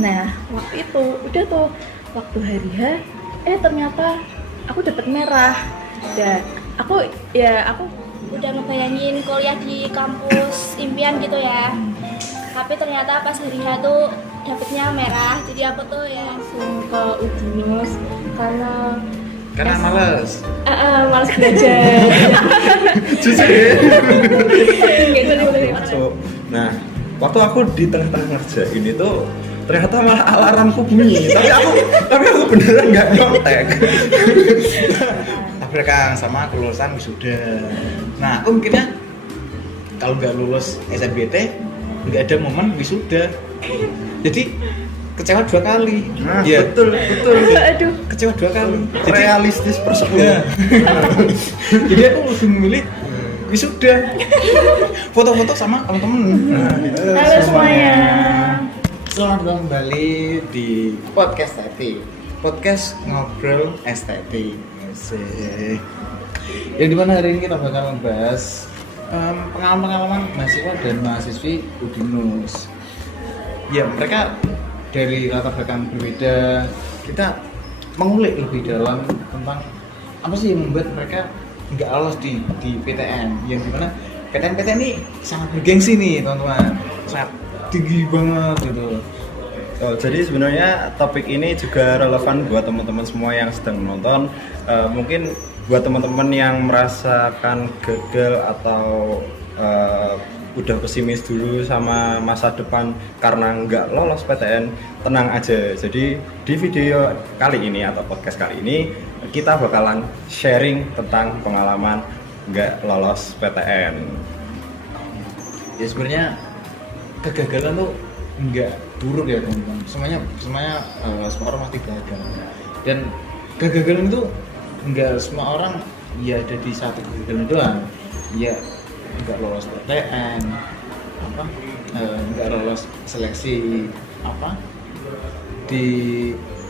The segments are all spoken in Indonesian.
Nah waktu itu udah tuh waktu hari H ternyata aku dapat merah. Dan aku udah ngebayangin kuliah di kampus impian gitu ya. Tapi ternyata pas hari H tuh dapetnya merah. Jadi aku tuh ya langsung ke Udinus karena males. malas belajar. Jujur ya. Gitu deh. Masuk. Nah, waktu aku di tengah-tengah ngerjain itu ternyata malah alarmku bunyi. tapi aku beneran nggak nyontek. Tabrakan sama kelulusan wisuda. Nah, aku mikirnya kalau nggak lulus SNBT nggak ada momen wisuda. Jadi kecewa 2 kali. Nah, Ya, betul. Aduh. kecewa 2 kali. Jadi realistis persepuluh. Jadi aku lebih memilih wisuda. Foto-foto sama teman-teman. Halo semuanya. Selamat kembali di podcast estetik. Podcast ngobrol estetik. Asik. Yang dimana hari ini kita bakal membahas pengalaman-pengalaman mahasiswa dan mahasiswi Udinus. Ya, mereka dari latar belakang berbeda. Kita mengulik lebih dalam tentang apa sih yang membuat mereka nggak lolos di PTN. Yang dimana PTN ini sangat bergengsi nih teman-teman, sangat tinggi banget gitu. Oh, jadi sebenarnya topik ini juga relevan buat teman-teman semua yang sedang menonton. Mungkin buat teman-teman yang merasakan gagal atau udah pesimis dulu sama masa depan karena nggak lolos PTN, tenang aja. Jadi di video kali ini atau podcast kali ini kita bakalan sharing tentang pengalaman nggak lolos PTN. Ya sebenarnya kegagalan tuh nggak buruk ya teman-teman. Semuanya semua orang pasti gagal. Dan kegagalan itu nggak semua orang ya ada di satu kegagalan doang. Ya nggak lolos PTN, nggak lolos seleksi di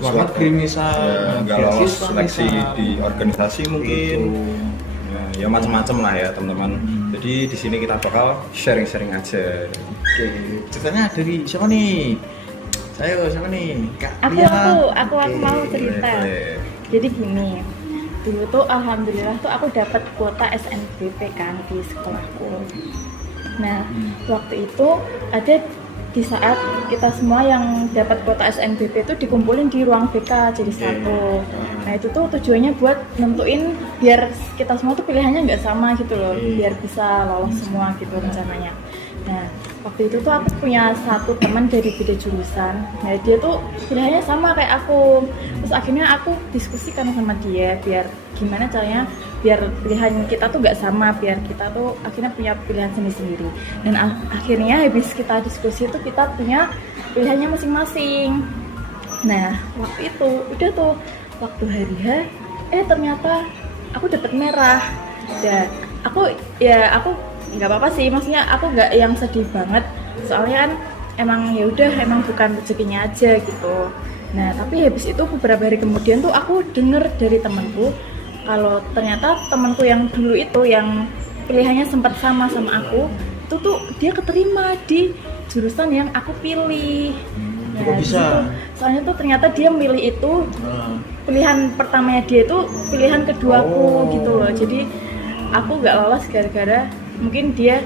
luar negeri misal, Nggak lolos beasiswa seleksi misal. di organisasi mungkin. Gitu. Ya macam-macam lah ya teman-teman. Jadi di sini kita bakal sharing-sharing aja. Oke, ceritanya dari siapa nih? Siapa nih? Kak Aku Lia. mau Boleh, cerita. boleh. Jadi gini, dulu tuh alhamdulillah tuh aku dapat kuota SNBP kan di sekolahku. Nah, waktu itu ada di saat kita semua yang dapat kuota SNBP itu dikumpulin di ruang BK jadi satu. Nah itu tuh tujuannya buat nentuin biar kita semua tuh pilihannya nggak sama gitu loh, biar bisa lolos semua gitu rencananya. Nah waktu itu tuh aku punya satu teman dari beda jurusan. Nah dia tuh pilihannya sama kayak aku. Terus akhirnya aku diskusikan sama dia biar gimana caranya biar pilihan kita tuh nggak sama, biar kita tuh akhirnya punya pilihan sendiri-sendiri. Dan akhirnya habis kita diskusi tuh kita punya pilihannya masing-masing. Nah waktu itu udah tuh waktu hari H ternyata aku dapat merah. Dan aku nggak apa-apa sih, maksudnya aku nggak yang sedih banget soalnya kan emang ya udah emang bukan rezekinya aja gitu. Nah tapi habis itu beberapa hari kemudian tuh aku denger dari temanku kalau ternyata temanku yang dulu itu yang pilihannya sempat sama aku itu tuh dia keterima di jurusan yang aku pilih. Nah, kok bisa? disitu, soalnya tuh ternyata dia milih itu pilihan pertamanya dia itu pilihan keduaku gitu loh. Jadi aku nggak lolos gara-gara mungkin dia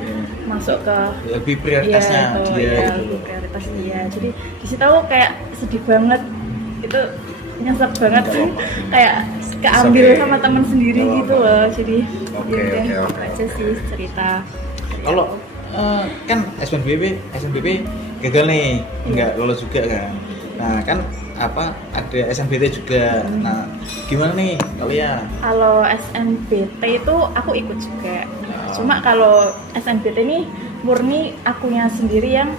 masuk ke lebih prioritasnya dia. Lebih prioritas dia. Jadi di situ aku kayak sedih banget, itu nyesek banget kayak keambil sama teman sendiri gitu loh. Jadi Oke. aja sih cerita. Kalau kan SNBP gagal nih, nggak lolos juga kan. Nah kan ada SNBT juga. Nah gimana nih kalian? Kalau SNBT itu aku ikut juga. Cuma kalau SNBT ini murni akunya sendiri yang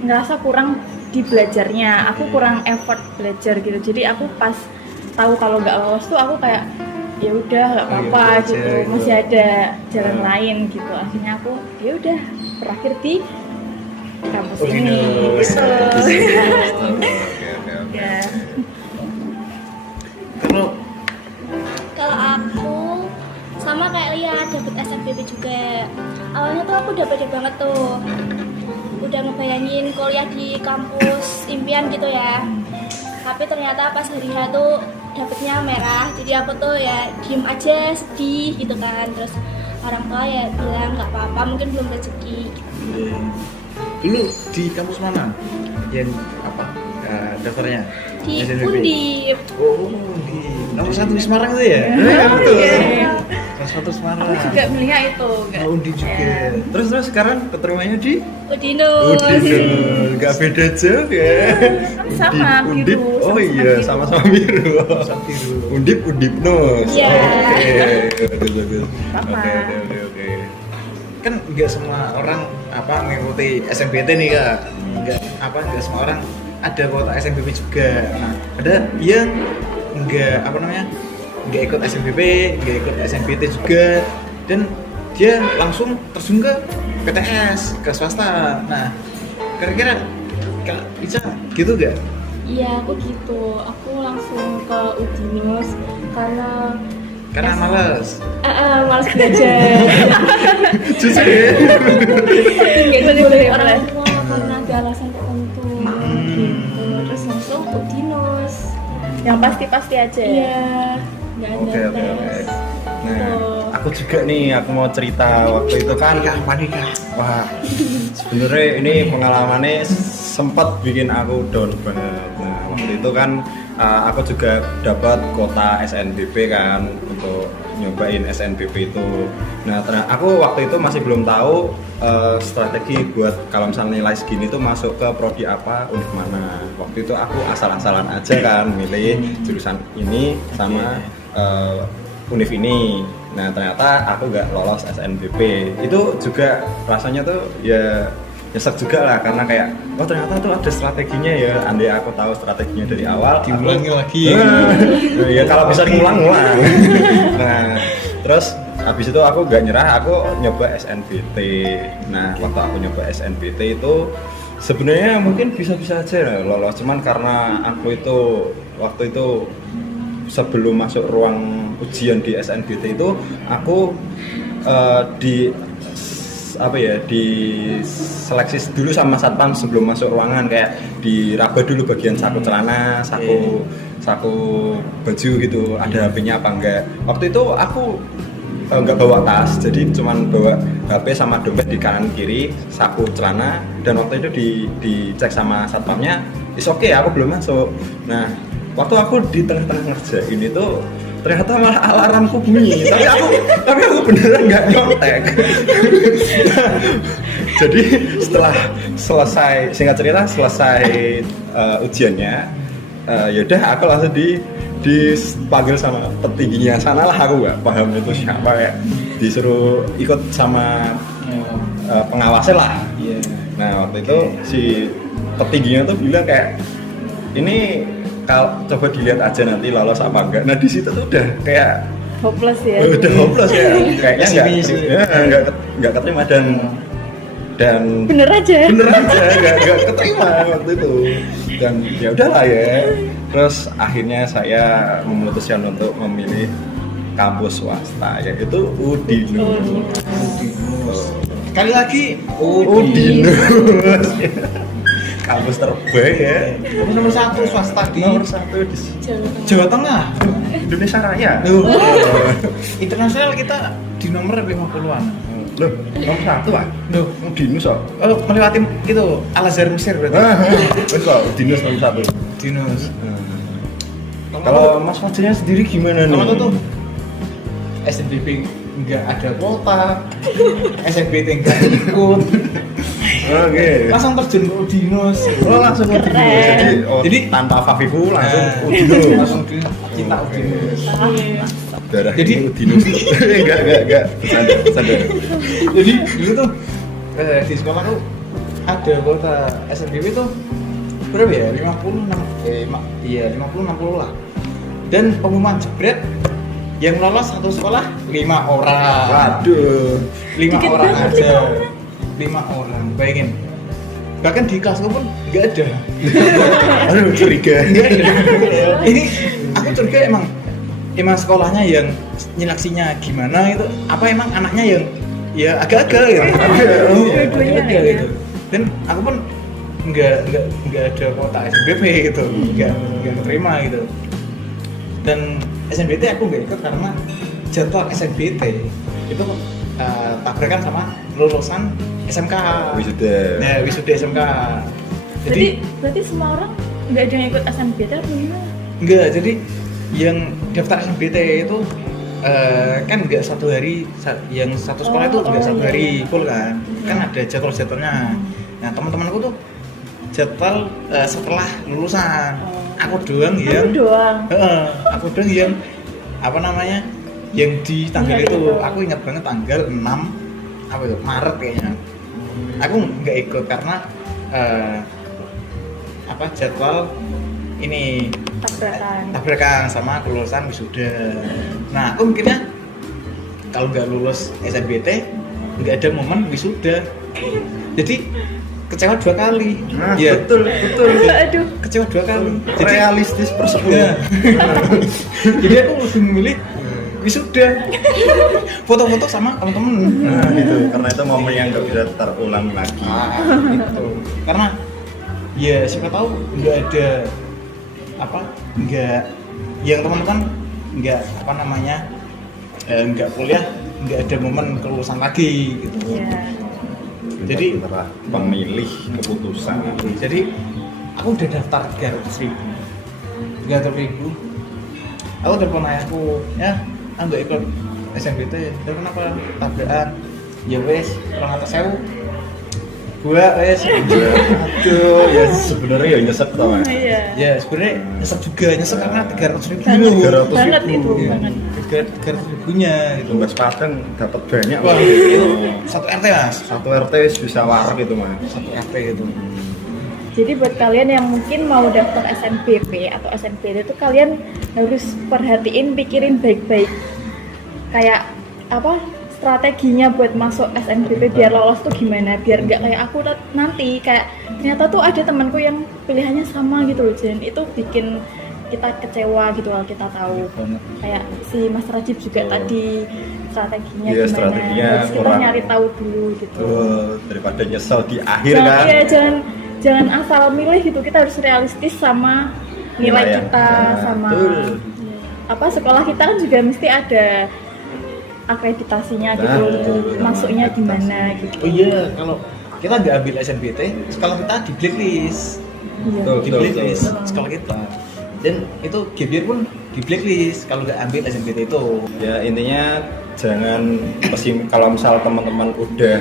ngerasa kurang di belajarnya. Aku kurang effort belajar gitu. Jadi aku pas tahu kalau nggak lolos tuh aku kayak ya udah nggak apa-apa gitu, masih ada jalan lain gitu. Akhirnya aku ya udah berakhir di kampus ini gitu. Ya. kalau aku sama kayak Lia dapet SNBP juga. Awalnya tuh aku udah pede banget tuh. udah ngebayangin kuliah di kampus impian gitu ya. Tapi ternyata pas hari H tuh dapetnya merah. Jadi aku tuh ya diem aja, sedih gitu kan. Terus orang tua ya bilang nggak apa-apa, mungkin belum rezeki. Dulu di kampus mana? Yang apa? Daftarnya? Di SNBP? Undip. Oh, di nomor 1 di Semarang itu ya? Betul. Nomor 1 Semarang. Aku juga melihat itu. Oh, Undi juga. Terus sekarang keterimanya di Udinus. Nggak beda jauh ya. Sama, Undip. biru, Oh sama-sama iya, biru. sama-sama biru. Biru. Undip Undipnus. Iya. Oke, bagus. Sama. Oke. Kan nggak semua orang apa mengikuti SNBT nih Kak. Nggak semua orang ada kuota SNBP juga. Nah, ada dia nggak ikut SNBP, nggak ikut SNBT juga, dan dia langsung terjun ke PTS, ke swasta. Nah, kira-kira Kak Ica gitu gak? Iya, aku gitu. Aku langsung ke Udinus karena Males. malas belajar. Justru ya. Nggak boleh Orang malas. tua karena ada alasan tertentu gitu. Terus langsung Udinus. Yang pasti-pasti aja. Iya, nggak ada Oke. tes. Nah, Tuh. aku juga nih, aku mau cerita waktu itu kan. Panika. Wah, sebenarnya ini pengalamannya sempat bikin aku down banget. Nah, waktu itu kan aku juga dapat kuota SNBP kan untuk nyobain SNBP itu. Nah, aku waktu itu masih belum tahu strategi buat kalau misalnya nilai segini tuh masuk ke prodi apa, univ mana. Waktu itu aku asal-asalan aja kan milih jurusan ini sama univ ini. Nah, ternyata aku nggak lolos SNBP. Itu juga rasanya tuh ya nyesek juga lah, karena kayak oh ternyata tuh ada strateginya ya. Andai aku tahu strateginya dari awal, Diulangi lagi. Ya kalau bisa diulang-ulang. Nah, terus habis itu aku gak nyerah, aku nyoba SNBT. Nah, waktu aku nyoba SNBT itu sebenarnya mungkin bisa-bisa aja lolos, cuman karena aku itu waktu itu sebelum masuk ruang ujian di SNBT itu aku di seleksi dulu sama satpam sebelum masuk ruangan, kayak diraba dulu bagian saku celana, saku baju gitu, ada HP-nya apa enggak. Waktu itu aku nggak bawa tas, jadi cuman bawa HP sama dompet di kanan kiri, saku celana, dan waktu itu dicek sama satpamnya, is oke, aku belum masuk. Nah, waktu aku di tengah-tengah ngerjain itu ternyata malah alarmku bunyi, tapi aku beneran nggak nyontek. Jadi setelah selesai, singkat cerita selesai ujiannya, yaudah aku langsung dipanggil sama petingginya sana lah, aku nggak paham itu siapa, kayak disuruh ikut sama pengawasnya lah. Nah, waktu itu si petingginya tuh bilang kayak ini kalau coba dilihat aja nanti lolos apa enggak. Nah, di situ tuh udah kayak Hopeless ya. udah hopeless ya, kayaknya nggak keterima dan Bener aja nggak keterima waktu itu. Dan ya udahlah ya, terus akhirnya saya memutuskan untuk memilih kampus swasta, yaitu Udinus. Sekali lagi Udinus. Kampus terbaik ya, nomor 1 swasta di nomor 1 di Jawa Tengah. Indonesia Raya. Loh, internasional kita di nomor 50-an. Loh, nomor 1 ah? Loh, Udinus kok. oh, melewati itu Al-Azhar Mesir berarti. Wes kok Udinus nomor 1. Dinus. Kalau Mas Fajarnya sendiri gimana nih? Kalau tuh SNBP nggak ada kuota, SNBT nggak ikut, Oke. langsung terjun ke Udinus. Oh, langsung Udinus. Jadi tanpa Fafifu langsung Udinus. Langsung cinta Udinus. Darah Jadi Udinus. Enggak. Bercanda. Jadi dulu tuh di sekolah tuh ada kuota SNBP tuh berapa ya? 50 60 lah. Dan pengumuman jebret yang lolos satu sekolah 5 orang. Waduh. 5 orang aja. 5 orang. Bayangin. Bahkan di kelasku pun nggak ada. Aduh, curiga. Ini aku curiga emang sekolahnya yang nyeleksinya gimana itu, apa emang anaknya yang ya agak-agak gitu. Dua-duanya Agak-agak ya. gitu. Dan aku pun nggak ada kuota SNBP gitu, nggak keterima gitu. Dan SNBT aku nggak ikut karena jadwal SNBT itu tabrakan sama lulusan SMK. Wisuda. Nah, wisuda SMK. Jadi berarti semua orang nggak ada yang ikut SNBT atau gimana? Enggak, jadi yang daftar SNBT itu kan nggak satu hari, yang satu sekolah itu nggak satu hari full kan ada jadwalnya. Nah, teman-temanku tuh jadwal setelah lulusan. Aku doang yang apa namanya, yang di tanggal Iya, itu. gitu. Aku ingat banget tanggal 6 apa itu, Maret kayaknya. Aku nggak ikut karena jadwal ini tabrakan sama kelulusan wisuda. Nah, aku mikirnya kalau nggak lulus SNBT nggak ada momen wisuda, jadi kecewa 2 kali. Nah, Ya, betul. Aduh. kecewa 2 kali. Jadi Realistis persepsi. ya. Jadi aku lebih memilih wisuda, foto-foto sama teman-teman. Nah, itu karena itu momen yang nggak bisa terulang lagi. Gitu. Karena ya siapa tahu nggak ada yang teman-teman nggak kuliah, nggak ada momen kelulusan lagi gitu. Iya. Jadi terserah pemilih keputusan. Jadi aku udah daftar 300.000. Aku telepon ayahku, ya nggak ikut SNBT. Ya kenapa? Tabrakan. Ya wes, 200.000. Gua wes. Aduh, ya sebenarnya ya nyesek tau Mas. Iya. Ya sebenarnya nyesek karena 300.000 Banget, 300.000. banget itu Iya. banget. 300.000-nya gitu. Tumbas Padang dapat banyak. Wah, Mas. itu satu RT Mas. Satu RT bisa warak itu Mas. Satu RT gitu. Jadi buat kalian yang mungkin mau daftar SNBP atau SNBT itu kalian harus perhatiin, pikirin baik-baik. Kayak apa strateginya buat masuk SNBP biar lolos tuh gimana, biar nggak kayak aku nanti kayak ternyata tuh ada temanku yang pilihannya sama gitu loh, Jen. Itu bikin kita kecewa gitu kalau kita tahu. Kayak si Mas Rajib juga tadi strateginya Iya, gimana, strateginya harus kita kurang. nyari tahu dulu gitu. Daripada nyesel di akhir Jangan, kan. iya, jangan asal milih gitu, kita harus realistis sama nilai Nilai yang kita, ada. sama Betul. apa sekolah kita kan juga mesti ada akreditasinya gitu, betul. masuknya di mana gitu. Oh iya, kalau kita nggak ambil SNBT, sekolah kita di blacklist. Iya. Di blacklist betul. sekolah kita. Dan itu gap year pun di blacklist kalau nggak ambil SNBT itu. Ya intinya jangan kalau misal teman-teman udah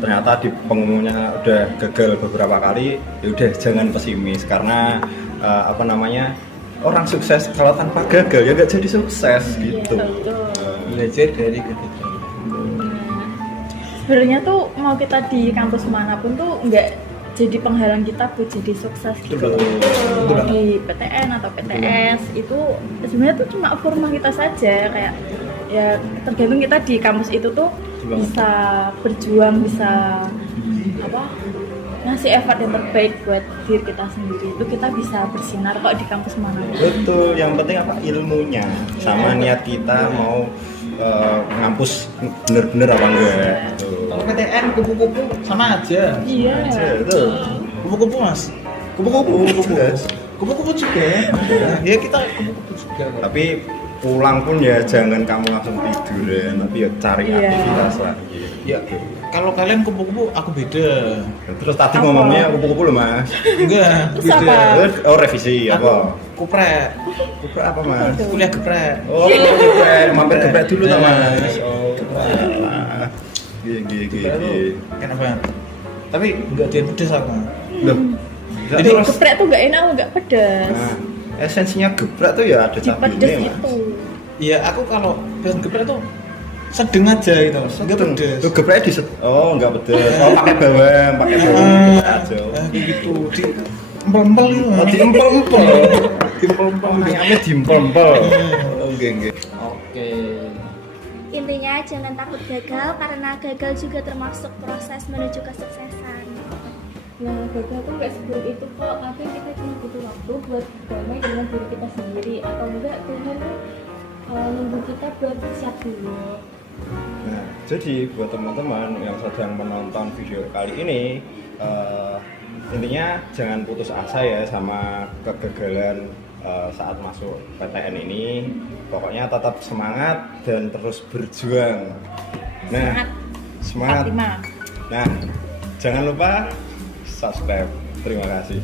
ternyata di pengumumannya udah gagal beberapa kali, ya udah jangan pesimis karena orang sukses kalau tanpa gagal ya nggak jadi sukses Iya, gitu. betul. Belajar dari kegagalan. Sebenarnya tuh mau kita di kampus manapun tuh nggak jadi penghalang kita buat jadi sukses gitu. Betul banget. Mau di PTN atau PTS itu sebenarnya tuh cuma formalitas saja, kayak ya tergantung kita di kampus itu tuh Betul. bisa berjuang, bisa ngasih effort yang terbaik buat diri kita sendiri. Itu kita bisa bersinar kok di kampus manapun. Betul, yang penting ilmunya sama niat kita mau ngampus bener-bener apa enggak. Kalau PTN kupu-kupu sama aja. Iya. Betul. Kupu-kupu Mas. Kupu-kupu guys. Kupu-kupu juga. Ya kita kupu-kupu juga. Tapi pulang pun ya jangan kamu langsung tidur ya, tapi ya cari Iya. aktivitas lagi. Ya, kalau kalian kupu-kupu aku beda. Terus tadi Apa? ngomongnya kupu-kupu loh Mas. Enggak, Terus beda. apa? Oh revisi Aku apa? kuprek. Kuprek apa Mas? Kuliah geprek. Oh kuprek, mampir geprek dulu tak Mas. Nah, Oh wah. Geprek Gini. tuh enak banget. Tapi enggak dia pedes aku. Loh. Jadi Terus Geprek tuh nggak enak, nggak pedas. nah, esensinya geprek tuh ya ada Di cabenya pedas Mas. itu. iya aku kalau pesen geprek tuh sedeng aja gitu. Enggak pedes. Tuh gepreknya oh enggak pedes. Oh pakai bawang geprek aja. Kayak gitu. Di empel-empel gitu. Oh diempel-empel. Diempel-empel. Ayamnya diempel-empel. Oke. Oke. Intinya jangan takut gagal karena gagal juga termasuk proses menuju kesuksesan. Nah, gagal tuh nggak seburuk itu kok, tapi kita cuma butuh waktu buat damai dengan diri kita sendiri, atau enggak Tuhan tuh nunggu kita buat siap dulu. Nah, Jadi buat teman-teman yang sedang menonton video kali ini, intinya jangan putus asa ya sama kegagalan saat masuk PTN ini. Pokoknya tetap semangat dan terus berjuang. Nah, semangat. Nah, jangan lupa subscribe. Terima kasih.